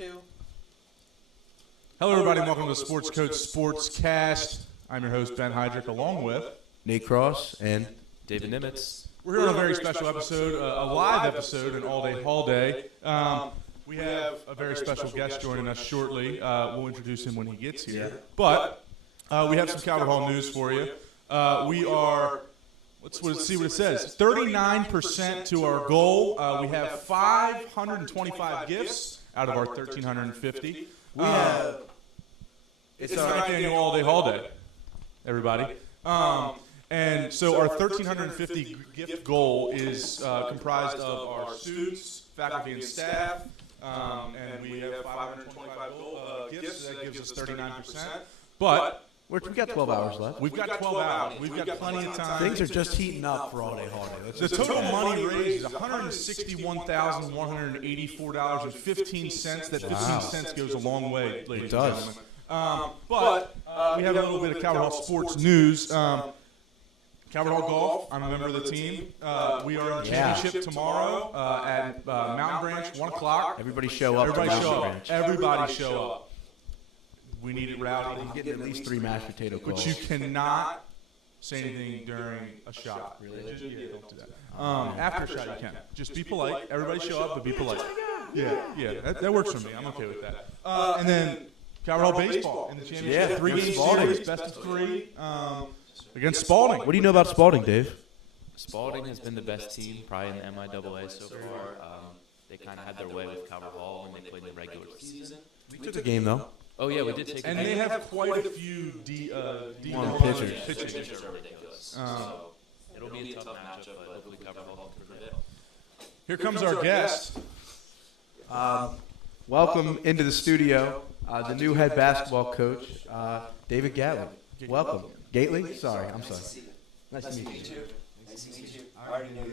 2. Hello, everybody. Welcome to the Sportscoat Sportscast. I'm your host, Ben Heydrich, along with Nate Cross and David Nimitz. We're here on a very special episode, a live episode, an all-day holiday. We have a very special guest joining us shortly. We'll introduce him when he gets here. But we have some Calvert Hall news for you. We are, let's see what it says, 39% to our goal. We have 525 gifts out of our 1,350. It's our 9th annual all-day holiday, everybody. And so our 1,350 gift goal is comprised of our students, faculty, and staff. And we have 525 gifts. So that gives us 39%. But we've got 12 hours left. We've got 12 hours. We've got plenty of time. Things are just heating up for all-day holiday. The total money raised is $161,184.15. That 15 cents goes a long way, ladies and gentlemen. But we have a little bit of Calvert Hall sports news. Calvert Hall Golf, I'm a member of the team. We are in the championship tomorrow at Mountain Branch, 1 o'clock. Everybody show up. Everybody show up. We need it rowdy. You get at least 3 mashed potato calls. But you cannot say anything during a shot. Really? Yeah, don't do that. After a shot, you can. Just be polite. Everybody show up, but be polite. Yeah. That works for me. I'm okay with that. And then Calvert Hall baseball in the championship. 3-game series, best of 3. Against Spalding. What do you know about Spalding, Dave? Spalding has been the best team, probably in the MIAA so far. They kind of had their way with Calvert Hall when they played in the regular season. We took a game, though. Oh, yeah, we did take a game. And they have quite a few D1 pitchers. Pitchers are ridiculous. So it'll be a tough matchup, but hopefully Calvert Hall can prevail. Here comes our guest. Welcome into the studio, the new head basketball coach, David Gatling. Welcome. Gately? Sorry, I'm sorry. Nice to meet you. Nice to meet you. I already know you.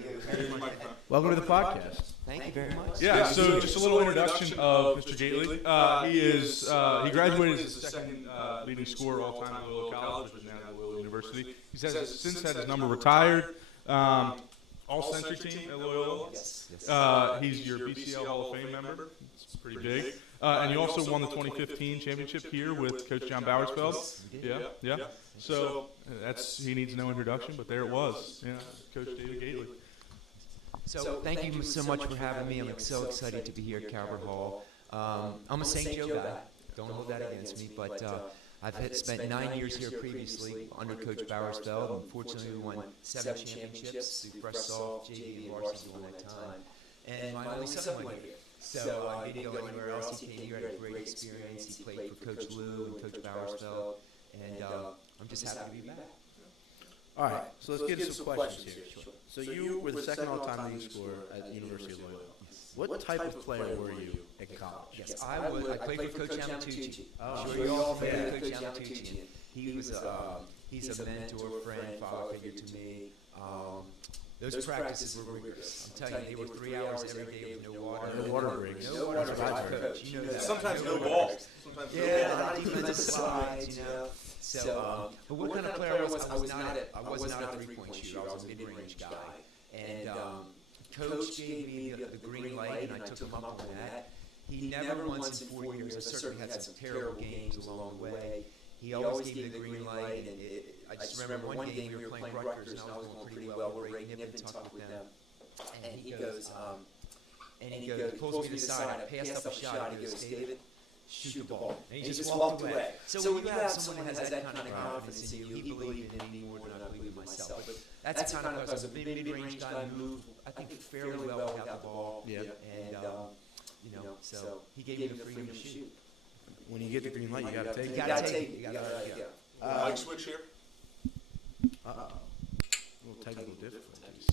Welcome to the podcast. Thank you very much. Yeah, so just a little introduction of Mr. Gately. He graduated as the second leading scorer all time at Loyola College, which is now at Loyola University. He's since had his number retired. All-century team at Loyola. Yes. He's your BCL Hall of Fame member. It's pretty big. And you also won the 2015 championship here with Coach John Bowersfeld. Yeah. So he needs no introduction, but there it was. Yeah, Coach David Gately. So thank you so much for having me. I'm so excited to be here at Calvert Hall. I'm a St. Joe guy. Don't hold that against me, but I've spent 9 years here previously under Coach Bowersfeld. Unfortunately, we won 7 championships through fresh soft, JV, and varsity during that time. And my only son went here. So I didn't go anywhere else. He came here, had a great experience. He played for Coach Lou and Coach Bowersfeld. And I'm just happy to be back. All right, so let's get into some questions here. So you were the second all-time leading scorer at the University of Loyola. What type of player were you at college? Yes, I played for Coach Amatucci. I'm sure you're all familiar with Coach Amatucci. He's a mentor, friend, father figure to me. Those practices were rigorous. I'm telling you, they were 3 hours every day with no water. No water breaks. No water breaks, Coach. You know that. Sometimes no balls. Yeah, a lot of defensive slides, So, but what kind of player I was? I was not a three-point shooter. I was a mid-range guy. And Coach gave me the green light, and I took him up on that. He never once in 4 years, I certainly had some terrible games along the way. He always gave me the green light, and I just remember one game we were playing Rutgers, and I was going pretty well. We're right nip and tuck with them. And he pulls me to the side. I passed up a shot. He goes, David, shoot the ball. And he just walked away. So when you have someone that has that kind of confidence in you, he believed in me more than I believe in myself. But that's the kind of person. I was a mid-range guy, moved, I think, fairly well without the ball. Yeah. And, so he gave me the freedom to shoot. When you get the green light, you got to take it. You got to take it. You got to go. Mic switch here. A little technical difficulties.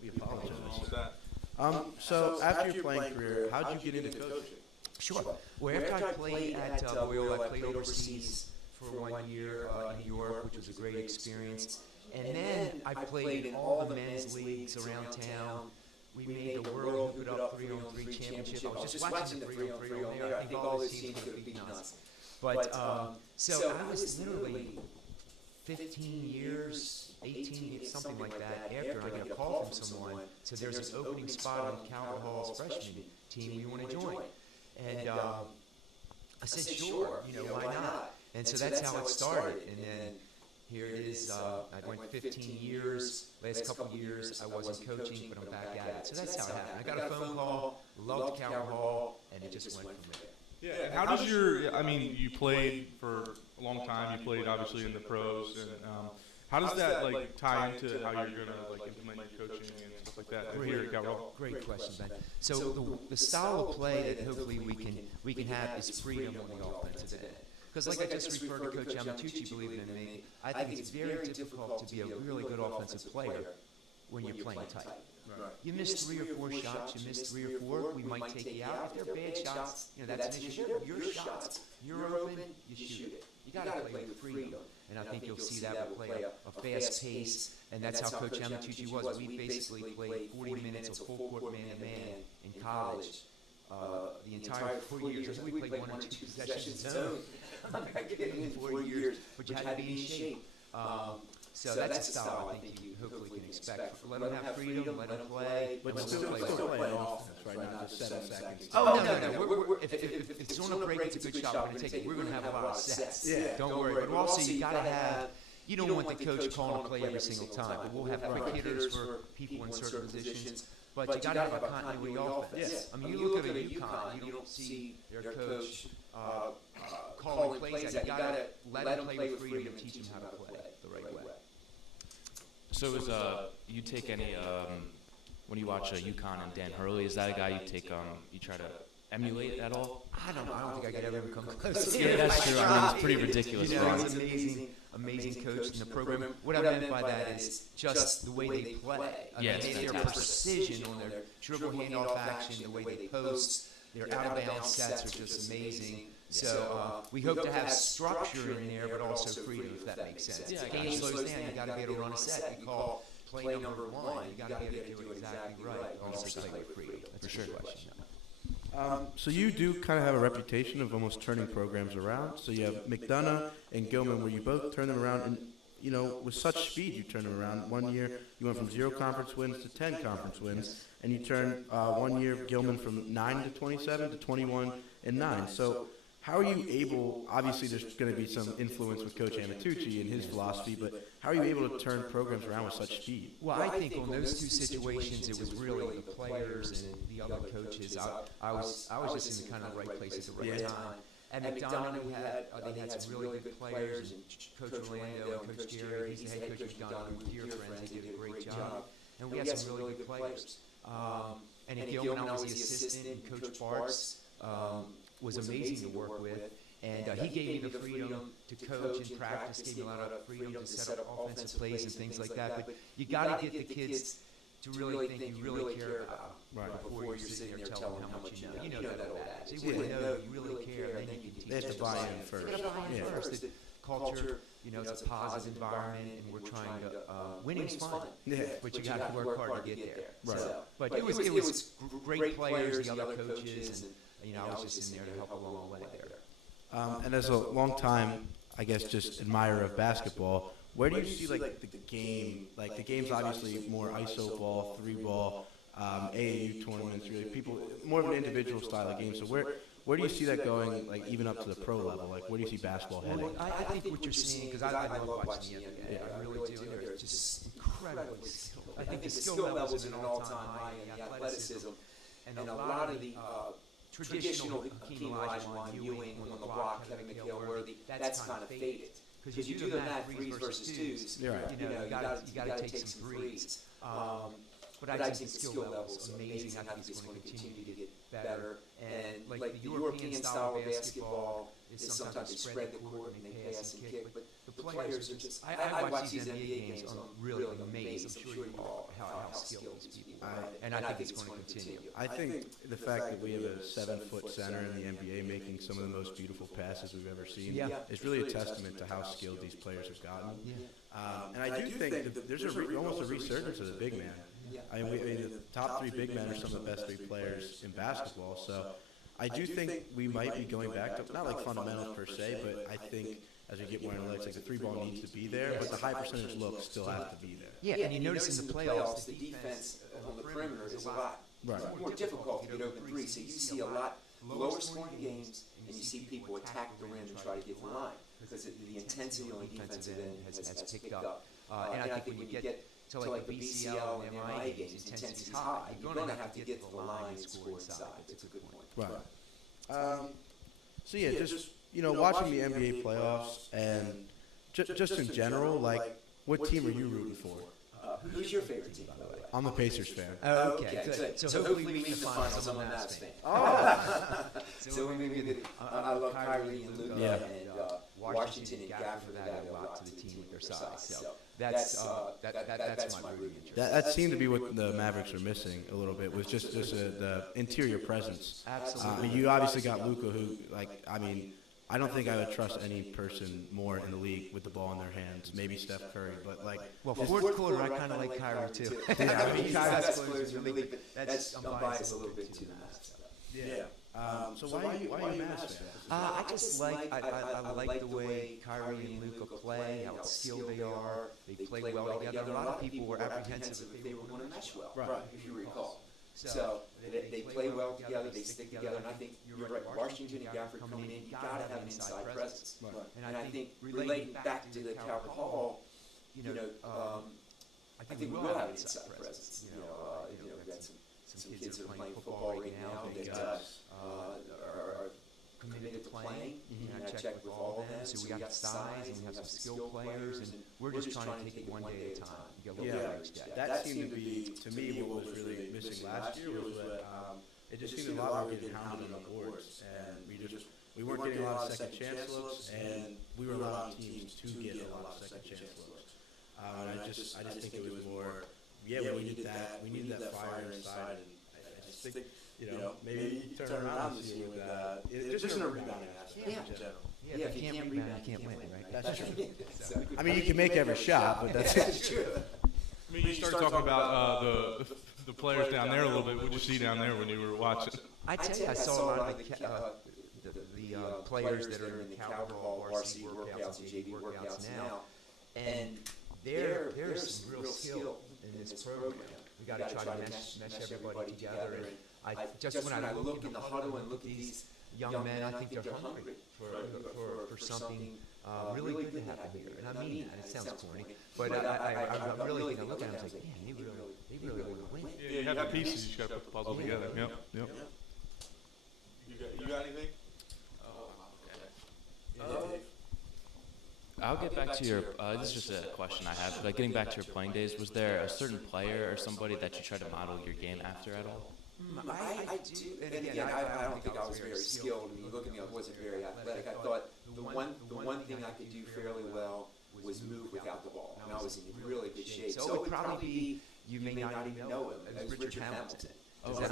We apologize. So after your playing career, how did you get into coaching? Sure. Well, after I played at Loyola, I played overseas for 1 year in New York, which was a great experience. And then I played in all the men's leagues around town. We made the world put up 3-on-3 championship. I was just watching the 3-on-3 on there. I think all those teams could beat us. But so I was literally 15 years, 18 years, something like that, after I get a call from someone, so there's an opening spot on Calvert Hall's freshman team you want to join. And I said, sure, why not? And so that's how it started. And then here it is. I went 15 years. Last couple of years, I wasn't coaching, but I'm back at it. So that's how it happened. I got a phone call, loved Calvert Hall, and it just went from there. Yeah. And how does you played for a long time. You played obviously in the pros, and how does that tie into how you're gonna implement your coaching and stuff like that here at Calvert Hall? Great question, Ben. So the style of play that hopefully we can have is freedom on the offensive end. Because like I just referred to Coach Amatucci, believe it or not, I think it's very difficult to be a really good offensive player when you're playing tight. Right. You miss 3 or 4 shots, you miss 3 or 4, we might take you out. If they're bad shots, that's an issue. Your shots, you're open, you shoot it. You got to play with freedom. And I think you'll see that we'll play a fast pace, and that's how Coach Amatucci was. We basically played 40 minutes of full court man-to-man in college. The entire 4 years. We played 1 or 2 possessions zone. I'm not kidding, in 4 years, but you had to be in shape. So that's a style I think you hopefully can expect. Let them have freedom, let them play. But still play offense, right? Not just 7 seconds. Oh, no. If it's on a break, it's a good shot. We're going to take it. We're going to have a lot of sets. Yeah. Don't worry. But also, you got to have. You don't want the coach calling a play every single time. But we'll have quick hitters for people in certain positions. But you got to have a continuity offense. I mean, you look at a UConn, you don't see their coach calling plays out. You got to let them play with freedom and teach them how to play the right way. So is you take any when you watch UConn and Dan Hurley, is that a guy you take you try to emulate at all? I don't know. I don't think I could ever come close. Yeah, that's true. I mean, it's pretty ridiculous. He's an amazing coach in the program. What I meant by that is just the way they play. I mean, their precision on their dribble handoff action, the way they post, their out of bounds sets are just amazing. So we hope to have structure in there, but also freedom, if that makes sense. If the game slows down, you got to be able to run a set. We call play number 1. You got to be able to do it exactly right. Also play with freedom. That's a good question. So you do kind of have a reputation of almost turning programs around. So you have McDonough and Gilman, where you both turn them around, and with such speed you turn them around. 1 year you went from 0 conference wins to 10 conference wins, and you turned 1 year Gilman from 9 to 27 to 21 and 9. So how are you able? Obviously, there's going to be some influence with Coach Amatucci and his philosophy, but how are you able to turn programs around with such speed? Well, I think on those 2 situations, it was really the players and the other coaches. I was just in the kind of right place at the right time. At McDonough, they had some really good players, and Coach Orlando and Coach Gary, he's the head coach of McDonough, with dear friends. They did a great job. And we had some really good players. And at Gilman, I was the assistant, and Coach Bartz was amazing to work with. And he gave me the freedom to coach and practice, gave me a lot of freedom to set up offensive plays and things like that. But you got to get the kids to really think you really care about them before you're sitting there telling them how much you know. You know that old adage. They want to know you really care, and then you can teach them. They have to buy in first. They have to buy in first. The culture, it's a positive environment, and we're trying to. Winning's fun, but you got to work hard to get there. Right. So, but it was great players, the other coaches, and I was just in there to help along the way there. And as a long time, I guess, just admirer of basketball, where do you see the game? Like the game's obviously more ISO ball, 3-ball, AAU tournaments, really people more of an individual style of game. So where do you see that going? Even up to the pro level, where do you see basketball heading? Well, I think what you're seeing, because I love watching the NBA, I really do. They're just incredibly skilled. I think the skill levels are at an all-time high in the athleticism, and a lot of the traditional Hakeem Olajuwon, Ewing on the block, Kevin McHale-Worthy, that's kind of faded. Because you do the math, 3s versus 2s, you got to take some 3s. But I think the skill level's amazing. I think it's going to continue to get better. And the European style of basketball is sometimes they spread the court and they pass and kick. But the players are just, I watch these NBA games, I'm really amazed. I'm sure you all how skilled these people are. And I think it's going to continue. I think the fact that we have a 7-foot center in the NBA making some of the most beautiful passes we've ever seen is really a testament to how skilled these players have gotten. And I do think that there's almost a resurgence of the big man. I mean, the top 3 big men are some of the best 3 players in basketball. So I do think we might be going back to, not fundamentals per se, but I think as we get more analytics, the 3-ball needs to be there, but the high percentage looks still have to be there. Yeah, and you notice in the playoffs, the defense on the perimeter is a lot more difficult to get open 3. So you see a lot lower scoring games, and you see people attack the rim and try to get to the line because the intensity on the defensive end has picked up. And I think when you get to like the BCL and MIA games, the intensity's high. You're going to have to get to the line and score inside. That's a good point. Right. So yeah, just watching the NBA playoffs and just in general, like, what team are you rooting for? Who's your favorite team, by the way? I'm a Pacers fan. Okay, good. So hopefully we meet in the finals. I'm a Mavs fan. So I love Kyrie and Luka and Washington and Gafford add a lot to the team with their size. So that's my rooting interest. That seemed to be what the Mavericks are missing a little bit, was just the interior presence. Absolutely. You obviously got Luka, who, I don't think I would trust any person more in the league with the ball in their hands. Maybe Steph Curry, but fourth quarter, I kind of like Kyrie too. He's the best player in the league, but I'm biased a little bit to the Mavs. Yeah. So why are you Mavs fan? I just like I like the way Kyrie and Luka play, how skilled they are. They play well together. A lot of people were apprehensive if they were going to mesh well, Right. if you recall. So they play well together, they stick together, and I think you're right. Washington and Gafford coming in, you got to have an inside presence. Right. And I think relating back to the Calvert Hall, I think we will have an inside presence. We've got some kids that are playing football right now that are committed to playing. And I checked with all of them, so we got the size and we have some skilled players, and we're just trying to take it one day at a time. That seemed to be, to me, what was really missing last year was that it just seemed a lot like we were getting hounded on the boards, and we weren't getting a lot of second chance looks, and we were allowing teams to get a lot of second chance looks. And I just think it was more, we needed that. We needed that fire inside, and I just think, maybe turn around this year with just in a rebounding aspect in general. Yeah, if you can't rebound, you can't win, right? That's true. I mean, you can make every shot, but that's true. I mean, you started talking about the players down there a little bit. What did you see down there when you were watching? I tell you, I saw a lot of the players that are in the Calvert Hall varsity workouts and JV workouts now, and there's some real skill in this program. We got to try to mesh everybody together. And when I look in the huddle and look at these young men, I think they're hungry for something really good to happen here. And I mean that. It sounds corny, but I really think I look at them and say, man, they really want to win. Yeah, you have the pieces. You just got to put the puzzle together. Yep. You got anything? I'll get back to your, this is just a question I have, like getting back to your playing days, was there a certain player or somebody that you tried to model your game after at all? I do, and again, I don't think I was very skilled. I mean, you look at me, I wasn't very athletic. I thought the one thing I could do fairly well was move without the ball. And I was in really good shape. So it would probably be, you may not even know him, as Richard Hamilton. Okay.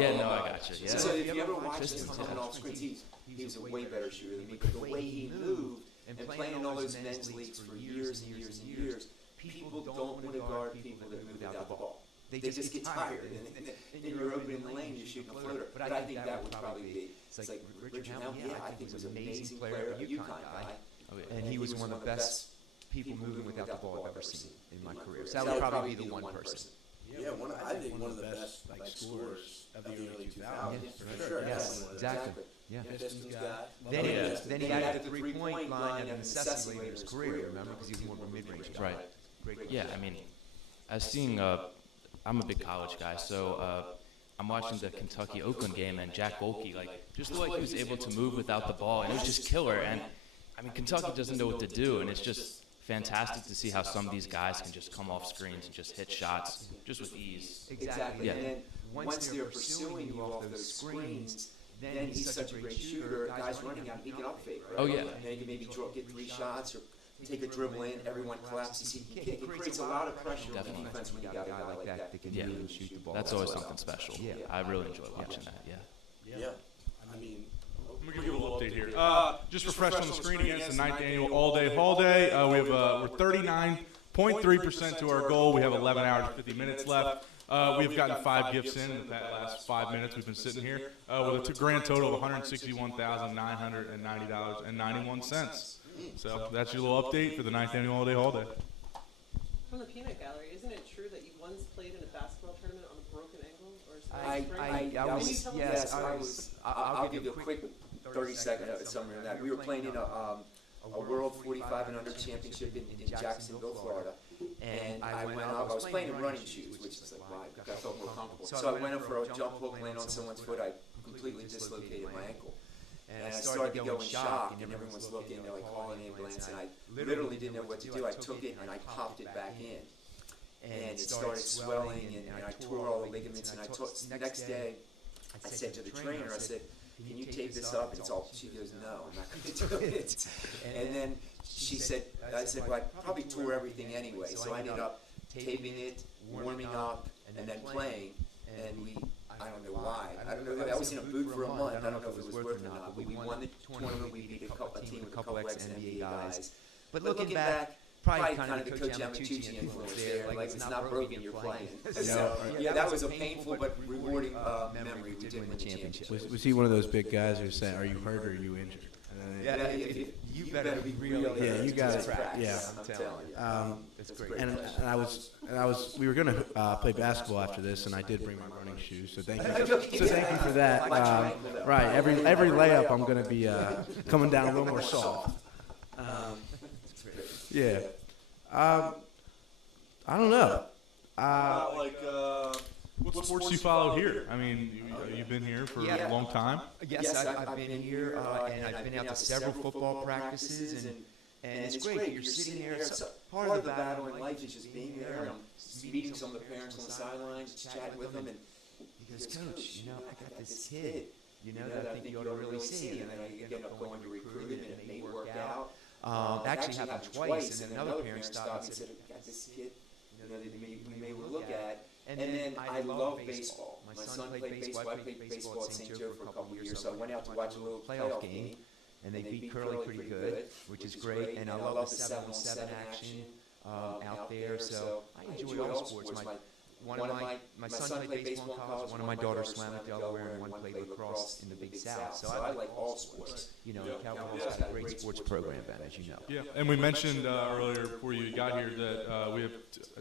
Yeah, no, I got you. Yeah. So if you ever watched him coming off screens, he was a way better shooter than me. But the way he moved, and playing in all those men's leagues for years and years and years, people don't want to guard people that move without the ball. They just get tired, and you're opening the lane, you're shooting a floater. But I think that would probably be, it's like Richard Hamilton, I think he was an amazing player, a UConn guy, and he was one of the best people moving without the ball I've ever seen in my career. So that would probably be the one person. Yeah, I think one of the best scorers of the early 2000s. For sure. Yes, exactly. Yeah. Pistons guy. Then he added the three-point line of necessity later in his career, remember, because he was more of a mid-range guy. Right. Yeah, I mean, I was seeing, I'm a big college guy, so I'm watching the Kentucky-Oakland game, and Jack Bolke, just the way he was able to move without the ball, and it was just killer. And, I mean, Kentucky doesn't know what to do, and it's just fantastic to see how some of these guys can just come off screens and just hit shots just with ease. Exactly. Yeah. And then once they're pursuing you off those screens, then he's such a great shooter. Guys running out, he can up fake, right? Oh, yeah. And then he can maybe get 3 shots or take a dribble in, everyone collapses, he can kick. It creates a lot of pressure on the defense when you got a guy like that that can move and shoot the ball. That's always something special. Yeah. I really enjoy watching that, Yeah. I mean, I'm gonna give you a little update here. Just refresh on the screen again. It's the 9th annual all-day haul day. We're 39.3% to our goal. We have 11 hours and 50 minutes left. We've gotten 5 gifts in that last 5 minutes we've been sitting here with a grand total of $161,990.91. So that's your little update for the 9th annual all-day haul day. From the peanut gallery, isn't it true that you once played in a basketball tournament on a broken ankle or something? I'll give you a quick 30-second summary of that. We were playing in a World 45 and Under Championship in Jacksonville, Florida. And I went up, I was playing in running shoes, which is like, why? I felt more comfortable. So I went up for a jump hook, landed on someone's foot. I completely dislocated my ankle. And I started to go in shock, and everyone's looking, they're like, call an ambulance, and I literally didn't know what to do. I took it, and I popped it back in. And it started swelling, and I tore all the ligaments, and the next day, I said to the trainer, I said, can you tape this up? And she goes, no, I'm not going to do it. And then she said, I said, well, I probably tore everything anyway. So I ended up taping it, warming up, and then playing. And I don't know why. I don't know. I was in a boot for a month. I don't know if it was worth it or not. But we won the tournament. We beat a team with a couple ex-NBA guys. But looking back, probably kind of the Coach Amatucci influence there. Like, it's not broken, you're playing. So, yeah, that was a painful but rewarding memory. We did win the championship. Was he one of those big guys who said, "Are you hurt or are you injured?" Yeah, you better be really. Yeah, you got it. Yeah, I'm telling you. That's great. and I was. We were going to play basketball after this, and I did bring my running shoes. So thank you. So thank you for that. Right, every layup, I'm going to be coming down a little more soft. Yeah. I don't know. What sports do you follow here? I mean, you've been here for a long time. Yes, I've been here, and I've been out to several football practices, and it's great. You're sitting there. Part of the battle in life is just being there, and I'm meeting some of the parents on the sidelines, chatting with them, and he goes, Coach, I got this kid, that I think you ought to really see, and then I end up going to recruit him, and it may work out. Actually happened twice, and then another parent stopped and said, I got this kid, that we may look at. And then I love baseball. My son played baseball. I played baseball at St. Joe for a couple of years, so I went out to watch a little playoff game, and they beat Curly pretty good, which is great. And I love the 7-on-7 action out there, so I enjoy all sports. My son played baseball in college, one of my daughters swam at Delaware, and one played lacrosse in the Big South. So I like all sports. Calvin Hall's got a great sports program, Ben, as you know. Yeah, and we mentioned earlier before you got here that we have,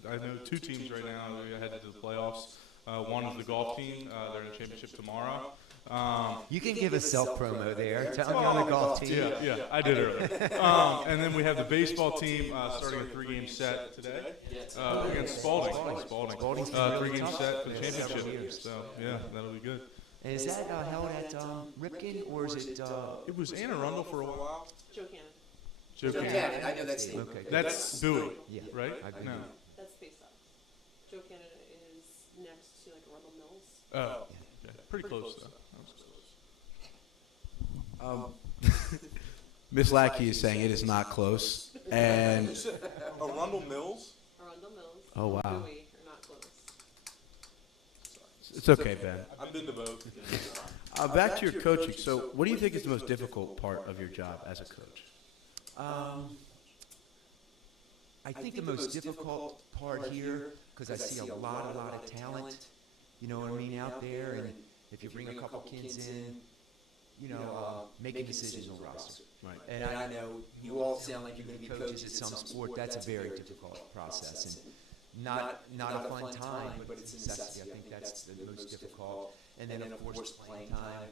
I know, 2 teams right now that are headed to the playoffs. One is the golf team. They're in the championship tomorrow. You can give a self-promo there. Tell me on the golf team. Yeah, I did earlier. And then we have the baseball team starting a 3-game set today against Spalding. 3-game set for the championship. So, yeah, that'll be good. And is that held at Ripken, or is it? It was Anne Arundel for a while. Joe Cannon. Joe Cannon. I know that name. Okay. That's Bowie, Yeah. right? No. That's Space Up. Joe Cannon is next to Arundel Mills. Oh, yeah. Pretty close though. Miss Lackey is saying it is not close, and Arundel Mills? Arundel Mills. Oh, wow. And Bowie are not close. it's okay, Ben. I've been to both. Back to your coaching. So, what do you think is the most difficult part of your job as a coach? I think the most difficult part here, because I see a lot of talent, out there, and if you bring a couple kids in, making decisions on roster. Right. And I know you all sound like you're going to be coaches at some sport. That's a very difficult process, and not a fun time, but it's a necessity. I think that's the most difficult. And then of course playing time.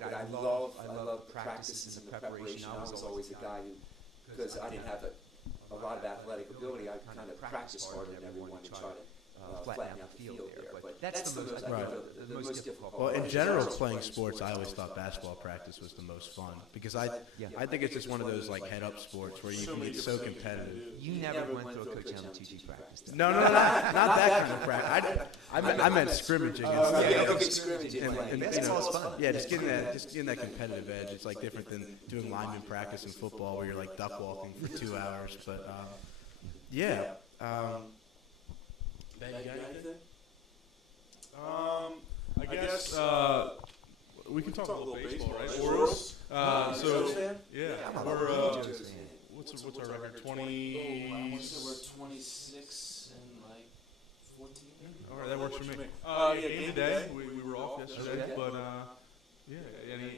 But I love practices and the preparation. I was always a guy who, because I didn't have a lot of athletic ability, I kind of practiced harder than everyone to try to flatten out the field there. But that's the most, the most difficult. Well, in general, playing sports, I always thought basketball practice was the most fun because I think it's just one of those like head-up sports where you can get so competitive. You never went through a Coach Amatucci practice. No, not that kind of practice. I meant scrimmaging. And baseball's fun. Yeah, just getting that competitive edge. It's like different than doing lineman practice in football where you're like duck walking for 2 hours. But yeah. Ben, you got anything? I guess we can talk a little baseball, right? Orioles. Yeah, we're what's our record? 20. I want to say we're 26 and like 14. All right, that works for me. Game today. We were off yesterday, but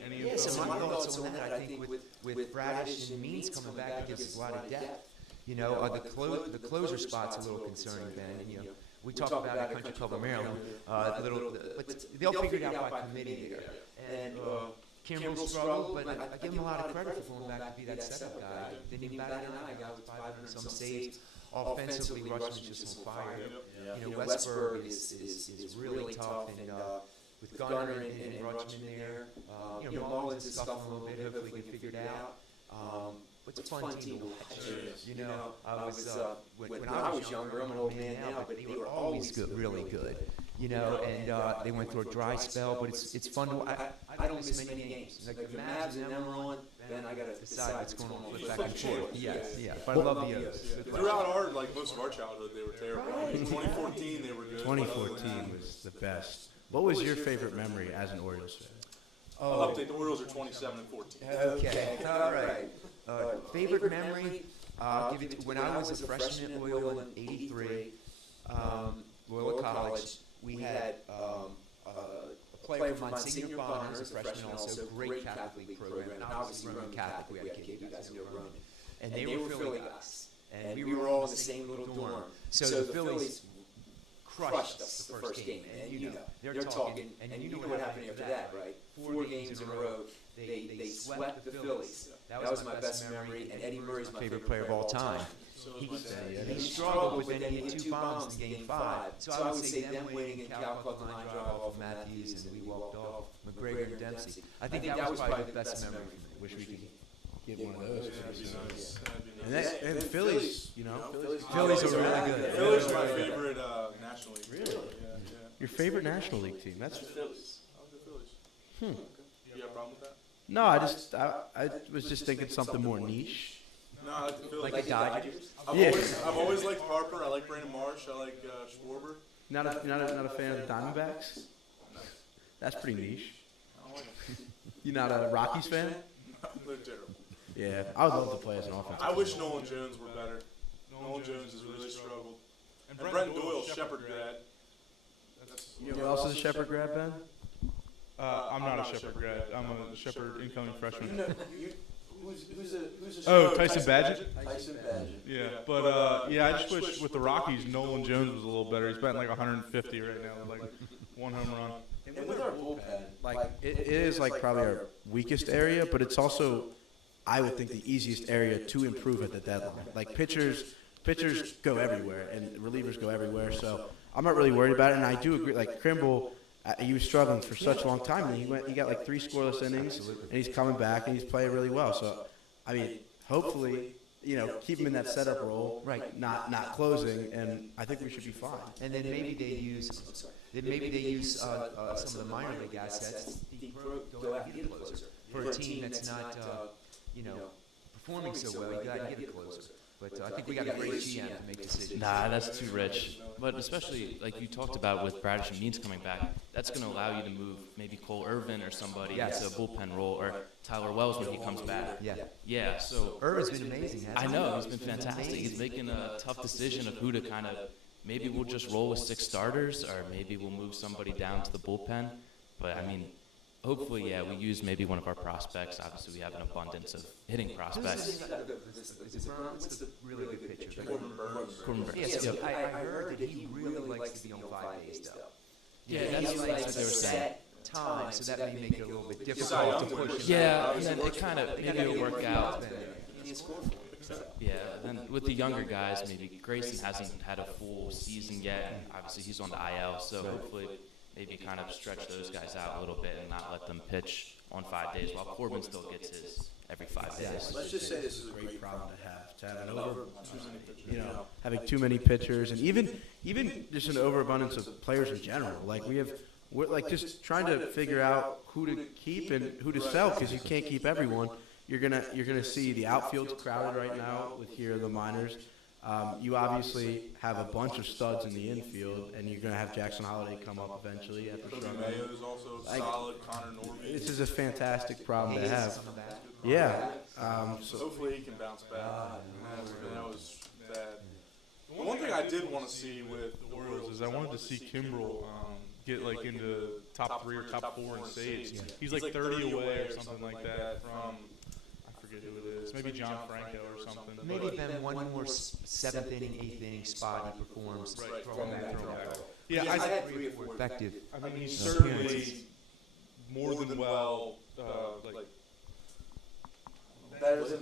any info? Yeah, so my thoughts on that. I think with Bradish and Means coming back, it gives us a lot of depth. The closer spot's a little concerning, Ben. And, we talk about at Country Club of Maryland, but they'll figure it out by committee there. And Kimball struggled, but I give him a lot of credit for going back to be that setup guy. Didn't even bat an eye, got 500 some saves. Offensively, Rushman's just on fire. You know, Westberg is really tough, and with Gunner and Rutschman there, you know, Mullins is scuffling a little bit. Hopefully, we can figure it out. It's a fun team to watch. You know, I was when I was younger. I'm an old man now, but they were always good, really good. You know, and they went through a dry spell, but it's fun to. I don't miss many games. Like the Mavs and them are on, then I gotta decide what's going on, flip back and forth. Yeah. But I love the others. Throughout our most of our childhood, they were terrible. In 2014, they were good. 2014 was the best. What was your favorite memory as an Orioles fan? I'll update. The Orioles are 27 and 14. Okay, all right. Favorite memory? I'll give it to when I was a freshman at Loyola in '83, Loyola College. We had a player from Monsignor Bonner as a freshman also, great Catholic League program, and obviously Roman Catholic. We had a kid, you guys know Roman. And they were Philly guys, and we were all in the same little dorm. So the Phillies crushed us the first game, and you know, they're talking, and you know what happened after that, right? 4 games in a row, they swept the Phillies. That was my best memory, and Eddie Murray's my favorite player of all time. He struggled, but then he hit 2 bombs in Game 5. So I would say them winning and Cal caught the line drive off Matthews, and we walked off McGregor and Dempsey. I think that was probably the best memory for me. Wish we could get one of those. And Phillies, you know, Phillies are really good. Phillies are my favorite National League. Really? Yeah. Your favorite National League team? That's Phillies. I like the Phillies. Okay. You have a problem with that? no. I was just thinking something more niche. No, I like the Phillies. Like the Dodgers? I've always liked Harper. I like Brandon Marsh. I like Schwarber. Not a fan of the Diamondbacks. That's pretty niche. I don't like them. You're not a Rockies fan? They're terrible. Yeah, I would love to play as an offensive. I wish Nolan Jones were better. Nolan Jones has really struggled. And Brent Doyle, Shepherd grad. You know who else is a Shepherd grad, Ben? I'm not a Shepherd grad. I'm a Shepherd incoming freshman. Who's a Oh, Tyson Badgett? Tyson Badgett. Yeah, but I just wish with the Rockies, Nolan Jones was a little better. He's batting like 150 right now, like 1 home run. And with our bullpen, Like it is like probably our weakest area, but it's also, I would think, the easiest area to improve at the deadline. Like pitchers go everywhere and relievers go everywhere, so I'm not really worried about it. And I do agree, like Krimble, he was struggling for such a long time, and he got like 3 scoreless innings, and he's coming back and he's playing really well. So, I mean, hopefully, you know, keep him in that setup role, Right. not closing, and I think we should be fine. And then maybe they use some of the minor league assets. Go out and get a closer for a team that's not performing so well. You got to get a closer. But I think we got a great GM to make decisions. Nah, that's too rich. But especially, like you talked about with Bradish and Means coming back, that's going to allow you to move maybe Cole Irvin or somebody into a bullpen role, or Tyler Wells when he comes back. Yeah, so Irvin's been amazing, hasn't he? I know, he's been fantastic. He's making a tough decision of who to kind of, maybe we'll just roll with 6 starters, or maybe we'll move somebody down to the bullpen. But, I mean, hopefully, we use maybe one of our prospects. Obviously, we have an abundance of hitting prospects. What's the really good pitcher? Corbin Burns. Yes, I heard that he really likes to be on 5 days, though. Yeah, that's what they were saying. Time, so that may make it a little bit difficult to push. Yeah, and then it kind of, maybe it'll work out. Yeah, then with the younger guys, maybe Grayson hasn't had a full season yet, and obviously he's on the IL, so hopefully maybe kind of stretch those guys out a little bit and not let them pitch on 5 days, while Corbin still gets his every 5 days. Let's just say this is a great problem to have an having too many pitchers, and even just an overabundance of players in general. Like we're like just trying to figure out who to keep and who to sell, because you can't keep everyone. You're gonna see the outfield's crowded right now with here the minors. You obviously have a bunch of studs in the infield, and you're gonna have Jackson Holiday come up eventually after struggling. Mayo's also solid. Connor Norby. This is a fantastic problem to have. Yeah. So hopefully he can bounce back. That was bad. The one thing I did want to see with the Orioles is I wanted to see Kimbrel get like into top 3 or top 4 in saves. He's like 30 away or something like that from, I forget who it is. Maybe John Franco or something. Maybe then one more 7th inning, 8th inning spot he performs. Right, Throw him back. Yeah, I had 3 or 4 Effective. I mean, he's certainly more than well, like. Better than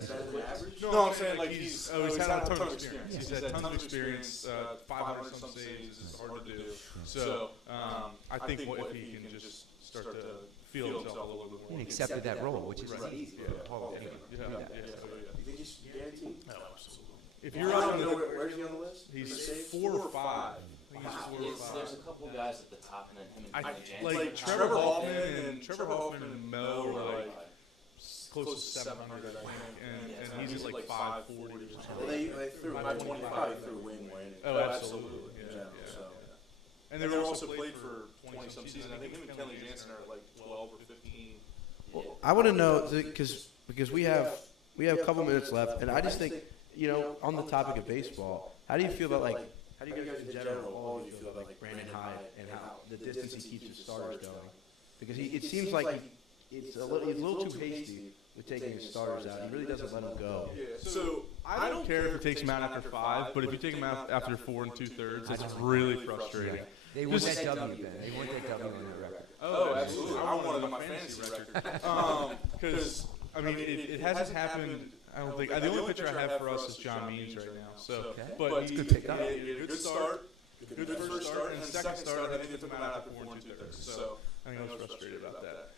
average? No, I'm saying like he's had a ton of experience. He's had tons of experience. 500 some saves is hard to do. So I think if he can just start to feel himself a little bit more. He accepted that role, which is easy. Yeah. You think he's guaranteed? No, absolutely. If you're on where's he on the list? he's 4 or 5. I think he's 4 or 5. There's a couple guys at the top, and then him and Like Trevor Hoffman and Mel are like close to 700, I think, and he's at like 540 or something. Well, they threw by 25 through win. Oh, absolutely. Yeah. So. And they also played for 20-some seasons. I think him and Kelly Jansen are at like 12 or 15. Well, I want to know because we have a couple minutes left, and I just think, on the topic of baseball, how do you feel about how do you guys in general, all of you feel about Brandon Hyde and how the distance he keeps his starters going? Because it seems like he's a little too hasty with taking his starters out. He really doesn't let them go. Yeah. So I don't care if he takes him out after 5, but if you take him out after 4 2/3, it's really frustrating. They want that W, Ben. They want that W on their record. Oh, absolutely. I want it on my fantasy record. Because, I mean, it hasn't happened. I don't think. The only pitcher I have for us is John Means right now. So, but It's good pick up. he had a good start, good first start, and second start, I think they took him out after 4 2/3. So I think I was frustrated about that.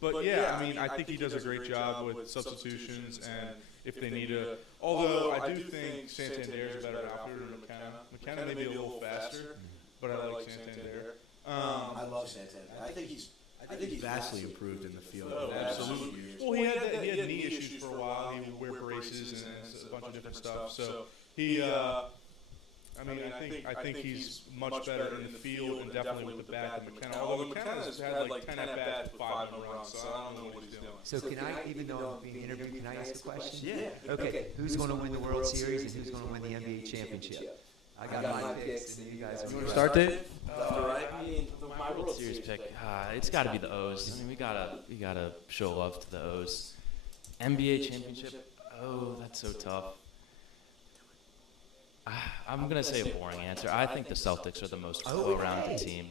But yeah, I mean, I think he does a great job with substitutions, and if they need a. Although I do think Santander is a better outfielder than McKenna. McKenna may be a little faster, but I like Santander. I love Santander. I think he's Vastly improved in the field. Oh, absolutely. Well, he had knee issues for a while. He would wear braces and a bunch of different stuff. So he, I think he's much better in the field and definitely with the bat than McKenna. Although McKenna's had like 10 at bats, 5 home runs, so I don't know what he's doing. So can I, even though I'm being interviewed, can I ask a question? Yeah. Okay, who's going to win the World Series and who's going to win the NBA championship? I got my picks, and you guys. You want to start, Dave? I mean, my World Series pick, it's got to be the O's. I mean, we gotta show love to the O's. NBA championship, that's so tough. I'm gonna say a boring answer. I think the Celtics are the most well-rounded team.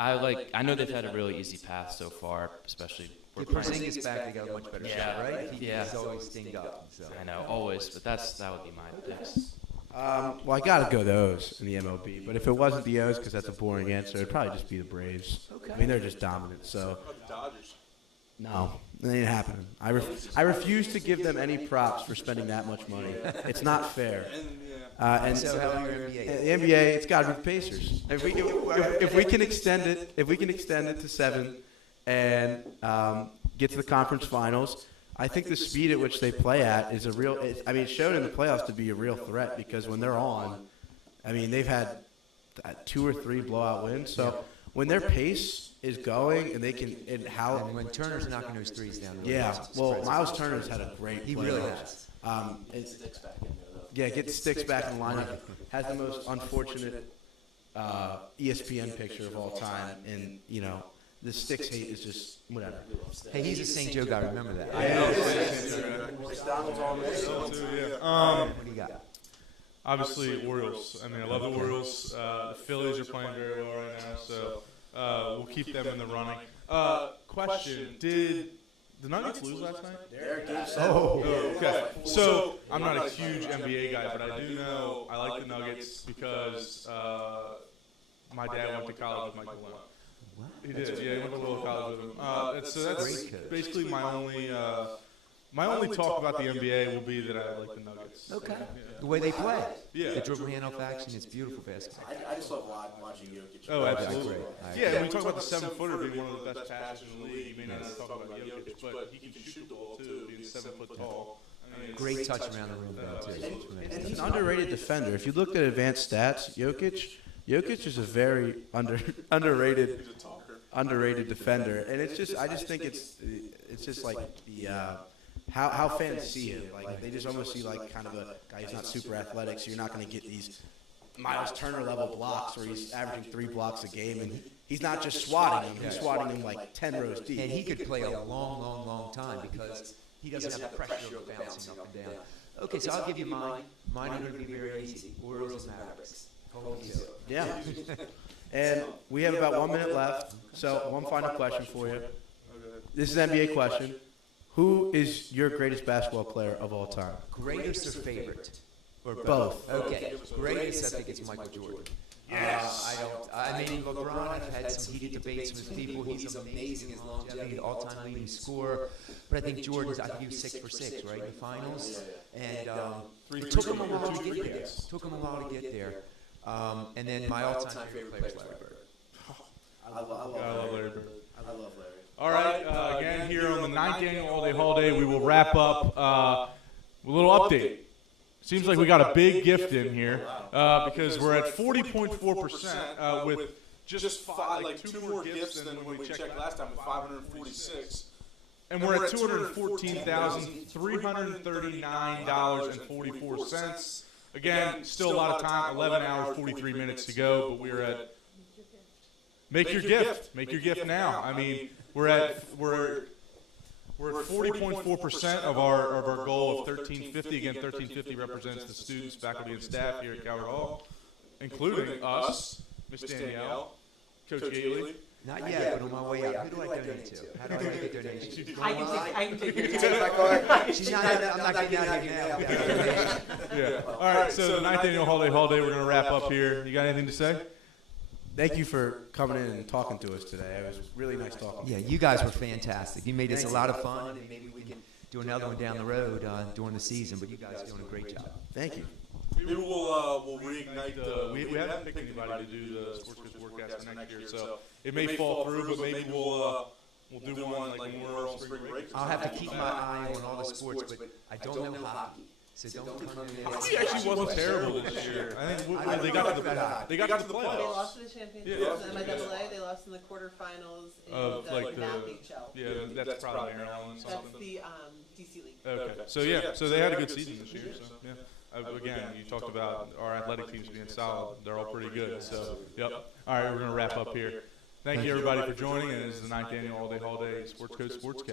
I know they've had a really easy path so far, especially. If Porzingis back, they got a much better shot, right? He's always stinged up. So. I know, always, but that would be my picks. Well, I got to go the O's in the MLB, but if it wasn't the O's, because that's a boring answer, it'd probably just be the Braves. Okay. I mean, they're just dominant, so. The Dodgers. No, it ain't happening. I refuse to give them any props for spending that much money. It's not fair. And So how about your NBA? The NBA, it's got to be the Pacers. If we can extend it to 7 and get to the conference finals, I think the speed at which they play at is a real. It showed in the playoffs to be a real threat because when they're on, they've had 2 or 3 blowout wins. So when their pace is going and they can and how. And when Turner's knocking those threes down. Miles Turner's had a great. He really has. Get Sticks back in the lineup. Has the most unfortunate ESPN picture of all time, and the Sticks hate is just whatever. Hey, he's a St. Joe guy. Remember that. I know. What do you got? Obviously, Orioles. I mean, I love the Orioles. The Phillies are playing very well right now, so we'll keep them in the running. Question: Did the Nuggets lose last night? Okay. So I'm not a huge NBA guy, but I do know I like the Nuggets because my dad went to college with Michael Malone. What? He did. Yeah, he went to Little college with him. So that's basically my only talk about the NBA will be that I like the Nuggets. Okay. Yeah. The way they play. Yeah. The dribble handoff action is beautiful basketball. I just love watching Jokic. Oh, absolutely. I Yeah, when you talk about the 7-footer being one of the best passers in the league, you may not talk about Jokic, but he can shoot the ball too, being 7 foot tall. I mean, Great touch around the rim, too. And he's an underrated defender. If you looked at advanced stats, Jokic is a very underrated defender, and I just think it's just like the how fans see him. Like they just almost see like kind of a guy who's not super athletic, so you're not going to get these Miles Turner level blocks where he's averaging 3 blocks a game, and he's not just swatting him; he's swatting him like 10 rows deep. And he could play a long, long, long time because he doesn't have the pressure of bouncing up and down. Okay, so I'll give you mine. Mine are going to be very easy. Orioles and Mavericks. Totally so. Yeah. And we have about 1 minute left. So one final question for you. This is an NBA question. Who is your greatest basketball player of all time? Greatest or favorite? Or Both. Okay. Greatest, I think it's Michael Jordan. Yes. I mean, LeBron, I've had some heated debates with people. He's amazing, his longevity, all-time leading scorer. But I think Jordan's, I think he was 6 for 6, right, in the finals. And it took him a while to get there. Took him a while to get there. And then my all-time favorite player is Larry Bird. I love Larry Bird. I love Larry. All right, again, here on the 9th Annual All Day Holiday, we will wrap up with a little update. Seems like we got a big gift in here because we're at 40.4% with just two more gifts than when we checked last time with 546. And we're at $214,339.44. Again, still a lot of time, 11 hours, 43 minutes to go, but we're at make your gift. Make your gift now. I mean, we're at 40.4% of our goal of 1350. Again, 1350 represents the students, faculty, and staff here at Calvert Hall, including us, Miss Danielle, Coach Gailey. Not yet, but on my way out. Who do I donate to? How do I make a donation? I can take your She's not. I'm not getting out here now. Yeah. All right. So the 9th Annual Holiday. We're going to wrap up here. You got anything to say? Thank you for coming in and talking to us today. It was really nice talking to you. Yeah, you guys were fantastic. You made this a lot of fun, and maybe we can do another one down the road during the season. But you guys are doing a great job. Thank you. Maybe we'll reignite the. We haven't picked anybody to do the Sportscast forecast for next year, so it may fall through, but maybe we'll do one like when we're on spring break. I'll have to keep my eye on all the sports, but I don't know hockey. So don't come in there. Hockey actually wasn't terrible this year. I think they got to the playoffs. They lost to the championship. Yeah. MIAA. They lost in the quarterfinals in the NHL. Yeah, that's probably Maryland. That's the DC League. Okay. So they had a good season this year. So yeah. Again, you talked about our athletic teams being solid. They're all pretty good. So yep. All right, we're gonna wrap up here. Thank you everybody for joining. And this is the 9th Annual All Day Holiday Sportscoat Sportscast.